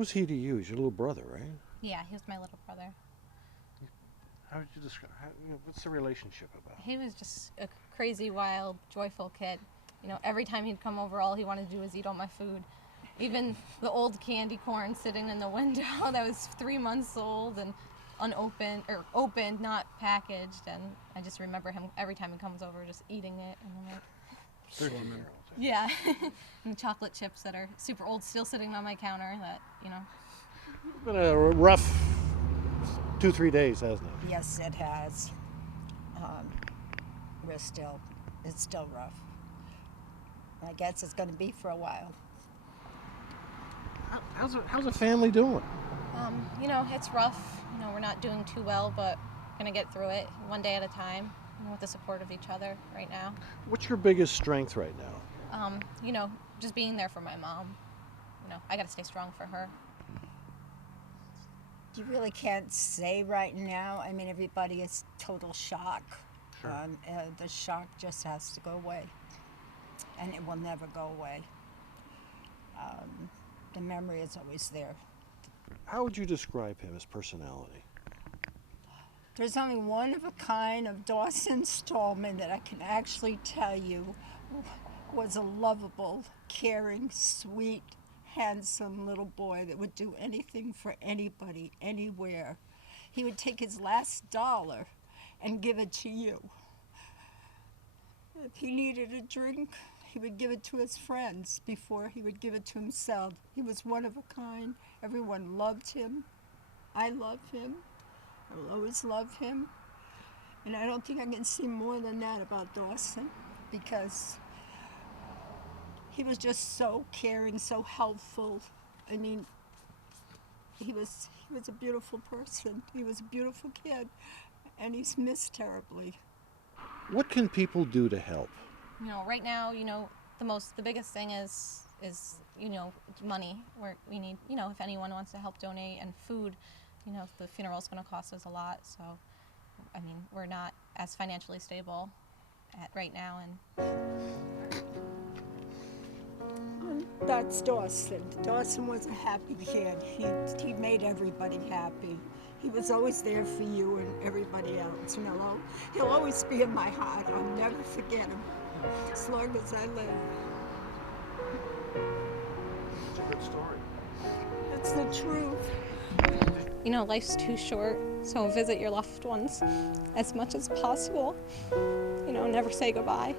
was he to you? He's your little brother, right? Yeah, he was my little brother. How would you describe? What's the relationship about? He was just a crazy, wild, joyful kid. Every time he'd come over, all he wanted to do was eat all my food. Even the old candy corn sitting in the window that was 3 months old and unopened, or opened, not packaged. And I just remember him every time he comes over just eating it. And I'm like, 13-year-old. yeah. And chocolate chips that are super old still sitting on my counter It's been a rough 2-3 days, hasn't it? Yes, it has. It's still rough. I guess it's going to be for a while. How's the family doing? It's rough. We're not doing too well, but we're going to get through it one day at a time, with the support of each other right now. What's your biggest strength right now? Just being there for my mom. I got to stay strong for her. You really can't say right now. I mean, everybody is total shock. Sure. The shock just has to go away, and it will never go away. The memory is always there. How would you describe him, his personality? There's only one of a kind of Dawson Stallman that I can actually tell you was a lovable, caring, sweet, handsome little boy that would do anything for anybody, anywhere. He would take his last dollar and give it to you. If he needed a drink, he would give it to his friends before he would give it to himself. He was one of a kind. Everyone loved him. I love him. I will always love him. And I don't think I can say more than that about Dawson, because he was just so caring, so helpful. I mean, he was a beautiful person. He was a beautiful kid, and he's missed terribly. What can people do to help? Right now, the biggest thing is money. We need, if anyone wants to help donate, and food. The funeral's going to cost us a lot, so we're not as financially stable right now, and that's Dawson. Dawson was a happy kid. He made everybody happy. He was always there for you and everybody else. He'll always be in my heart. I'll never forget him as long as I live. It's a good story. It's the truth. Life's too short, so visit your loved ones as much as possible. Never say goodbye.